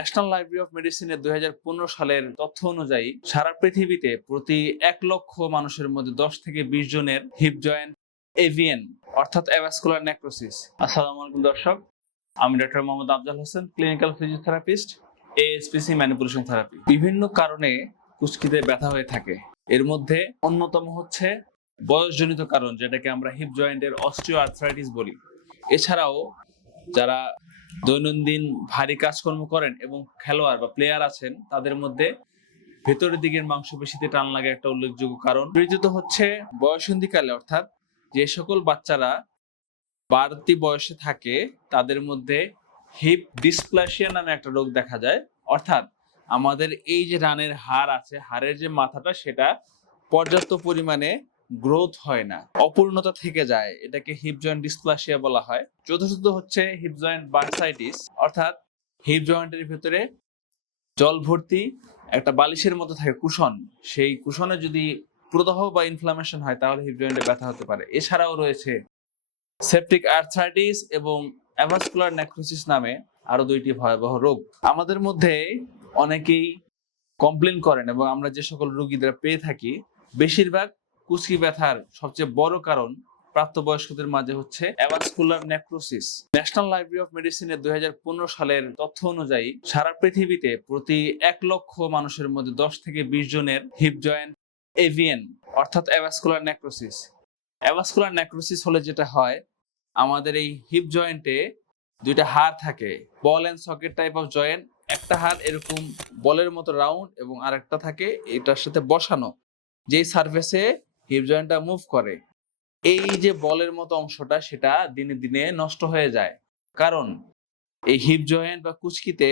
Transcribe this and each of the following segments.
National library of মেডিসিনের দুই সালের তথ্য অনুযায়ী, সারা পৃথিবীতে প্রতি এক লক্ষ মানুষের মধ্যে দশ থেকে বিশ জনের হিপ জয়েন্ট এভিএন অর্থাৎ অ্যাভাস্কুলার নেক্রোসিস আসসালামু আলাইকুম দর্শক, আমি doctor Mohammad Afzal Hossain clinical physiotherapist ASPC manipulation therapy বিভিন্ন কারণে কুচকিতে ব্যথা হয়ে থাকে। এর মধ্যে অন্যতম হচ্ছে বয়সজনিত কারণ, যেটাকে আমরা হিপ জয়েন্টের অস্ট্রিও আর্থ্রাইটিস বলি। এছাড়াও যারা দৈনন্দিন ভারী কাজকর্ম করেন এবং খেলোয়াড় বা প্লেয়ার আছেন, তাদের মধ্যে ভেতরের দিকের মাংসপেশিতে টান লাগে একটা উল্লেখযোগ্য কারণ। তৃতীয়ত হচ্ছে বয়সন্ধিকালে, অর্থাৎ যে সকল বাচ্চারা বাড়তি বয়সে থাকে, তাদের মধ্যে হিপ ডিসপ্লাসিয়া নামে একটা রোগ দেখা যায়। অর্থাৎ আমাদের এই যে রানের হার আছে, হাড়ের যে মাথাটা, সেটা পর্যাপ্ত পরিমাণে গ্রোথ হয় না, অপূর্ণতা থেকে যায়, এটাকে হিপ জয়েন্ট ডিসপ্লাসিয়া বলা হয়। চতুর্থ হচ্ছে হিপ জয়েন্ট বার্সাইটিস অর্থাৎ হিপ জয়েন্টের ভিতরে জল ভর্তি একটা বালিশের মতো থাকে কুশন, সেই কুশনে যদি প্রদাহ বা ইনফ্লামেশন হয়, তাহলে হিপ জয়েন্টে ব্যথা হতে পারে। এছাড়াও রয়েছে সেপটিক আর্থ্রাইটিস এবং অ্যাভাস্কুলার নেক্রোসিস নামে আরও দুইটি ভয়াবহ রোগ। আমাদের মধ্যে অনেকেই কমপ্লেন করেন এবং আমরা যে সকল রোগীদের পেয়ে থাকি, বেশিরভাগ কুচকি ব্যথার সবচেয়ে বড় কারণ প্রাপ্তবয়স্কদের মাঝে হচ্ছে avascular necrosis national library of মেডিসিনের দু হাজার পনেরো সালের তথ্য অনুযায়ী সারা পৃথিবীতে প্রতি এক লক্ষ মানুষের মধ্যে দশ থেকে বিশ জনের হিপ জয়েন্ট এভিএন অর্থাৎ অ্যাভাস্কুলার নেক্রোসিস অ্যাভাস্কুলার নেক্রোসিস হলে যেটা হয়, আমাদের এই হিপ জয়েন্টে দুইটা হাড় থাকে ball and socket type of joint একটা হাড় এরকম বলের মতো রাউন্ড এবং আরেকটা থাকে, এটার সাথে বসানো। যেই সারফেসে হিপ জয়েন্টটা মুভ করে। এই যে বলের মতো অংশটা, সেটা দিনে দিনে নষ্ট হয়ে যায়। কারণ এই হিপ জয়েন্ট বা কুচকিতে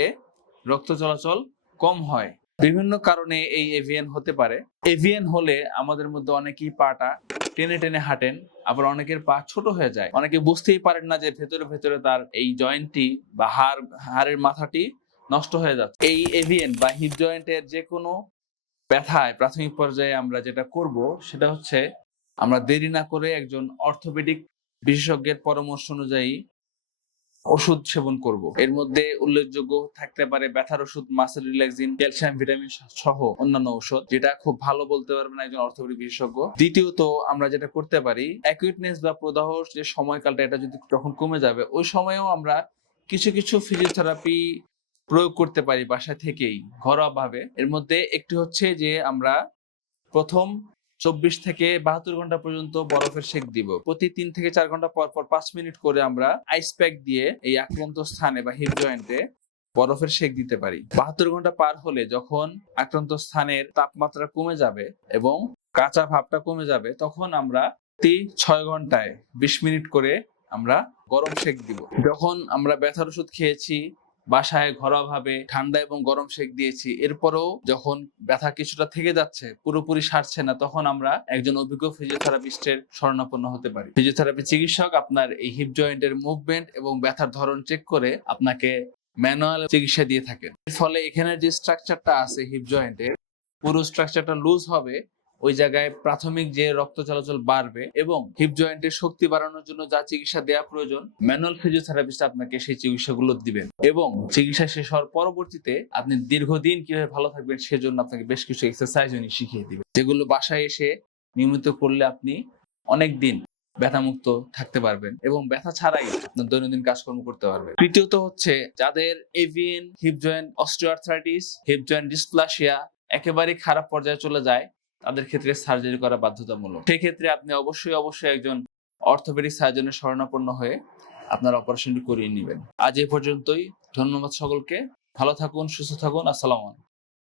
রক্ত চলাচল কম হয়। বিভিন্ন কারণে এই এভিএন হতে পারে। এভিএন হলে আমাদের মধ্যে অনেকেই পাটা টেনে টেনে হাঁটেন, আবার অনেকের পা ছোট হয়ে যায়। অনেকে বুঝতেই পারেন না যে ভেতরে ভেতরে তার এই জয়েন্টটি বা হাড়, হাড়ের মাথাটি নষ্ট হয়ে যাচ্ছে। এই এভিএন বা হিপ জয়েন্টের যে কোনো ব্যথায় প্রাথমিক পর্যায়ে আমরা যেটা করব সেটা হচ্ছে আমরা দেরি না করে একজন অর্থোপেডিক বিশেষজ্ঞের পরামর্শ অনুযায়ী ওষুধ সেবন করব। এর মধ্যে উল্লেখযোগ্য থাকতে পারে ব্যথার ওষুধ মাসেল রিল্যাক্সিন ক্যালসিয়াম ভিটামিন সহ অন্যান্য ওষুধ যেটা খুব ভালো বলতে পারবেন একজন অর্থোপেডিক বিশেষজ্ঞ। দ্বিতীয়ত আমরা যেটা করতে পারি অ্যাকুইটনেস বা প্রদাহ যে সময়কালটা, এটা যদি যখন কমে যাবে, ওই সময়েও আমরা কিছু কিছু ফিজিওথেরাপি প্রয়োগ করতে পারি বাসা থেকেই ঘরোয়া ভাবে এর মধ্যে একটি হচ্ছে যে আমরা প্রথম চব্বিশ থেকে বাহাত্তর ঘণ্টা পর্যন্ত বরফের সেক দিব। প্রতি তিন থেকে চার ঘণ্টা পর পর পাঁচ মিনিট করে আমরা আইস প্যাক দিয়ে এই আক্রান্ত স্থানে বা হিপ জয়েন্টে বরফের সেক দিতে পারি। বাহাত্তর ঘণ্টা পার হলে যখন আক্রান্ত স্থানের তাপমাত্রা কমে যাবে এবং কাঁচা ভাবটা কমে যাবে, তখন আমরা প্রতি ছয় ঘন্টায় বিশ মিনিট করে আমরা গরম সেক দিব। যখন আমরা ব্যথার ওষুধ খেয়েছি বাসায় ঘরোয়াভাবে ঠান্ডা এবং গরম সেক দিয়েছি। এরপরেও যখন ব্যথা কিছুটা থেকে যাচ্ছে, পুরোপুরি সারছে না, তখন আমরা একজন অভিজ্ঞ ফিজিওথেরাপিস্টের শরণাপন্ন হতে পারি। ফিজিওথেরাপি চিকিৎসক আপনার এই হিপ জয়েন্টের মুভমেন্ট এবং ব্যথার ধরন চেক করে আপনাকে ম্যানুয়াল চিকিৎসা দিয়ে থাকেন। ফলে এখানে যে স্ট্রাকচারটা আছে হিপ জয়েন্টের পুরো স্ট্রাকচারটা লুজ হবে ওই জায়গায় প্রাথমিক যে রক্ত চলাচল বাড়বে এবং হিপ জয়েন্টের শক্তি বাড়ানোর জন্য যা চিকিৎসা দেওয়া প্রয়োজন ম্যানুয়াল ফিজিওথেরাপিস্ট আপনাকে সেই চিকিৎসাগুলো দিবেন এবং চিকিৎসা শেষ হওয়ার পরবর্তীতে আপনি দীর্ঘদিন কীভাবে ভালো থাকবেন সেজন্য আপনাকে বেশ কিছু এক্সারসাইজ উনি শিখিয়ে দিবেন। যেগুলো বাসায় এসে নিয়মিত করলে আপনি অনেক দিন ব্যথামুক্ত থাকতে পারবেন এবং ব্যথা ছাড়াই আপনার দৈনন্দিন কাজকর্ম করতে পারবেন। তৃতীয়ত হচ্ছে যাদের AVN hip joint osteoarthritis hip joint dysplasia একেবারে খারাপ পর্যায়ে চলে যায় তাদের ক্ষেত্রে সার্জারি করা বাধ্যতামূলক। সেক্ষেত্রে আপনি অবশ্যই অবশ্যই একজন অর্থোপেডিক সার্জনের শরণাপন্ন হয়ে আপনার অপারেশনটি করিয়ে নেবেন। আজ এ পর্যন্তই। ধন্যবাদ সকলকে। ভালো থাকুন, সুস্থ থাকুন। আসসালামু আলাইকুম।